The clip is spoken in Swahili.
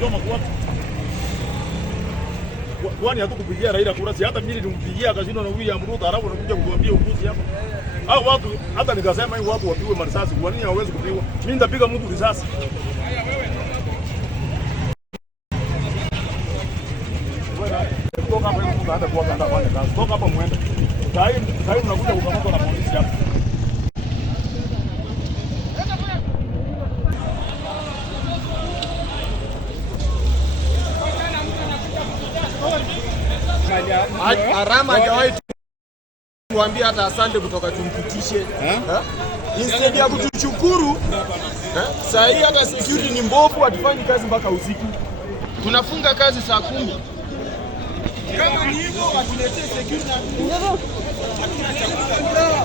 kuchoma kwa kwani hatukupigia Raila kura, si hata mimi nilimpigia akashindwa na William Ruto, alafu anakuja kutuambia upuzi hapa. Hao watu hata nikasema hiyo watu wapigwe marisasi, kwa nini hawezi kupigwa? Mimi nitapiga mtu risasi. Toka hapa hiyo mtu aende kwa kanda fanya kazi. Toka hapa muende. Sasa mnakuja kukamatwa na polisi hapa. Arama hajawahi tuambia hata asante kutoka tumpitishe. Instead ya kutushukuru, saa hii hata security ni mbovu, hatufanyi kazi mpaka usiku. Tunafunga kazi saa 10. Kama ni hivyo watuletee security na hakuna chakula.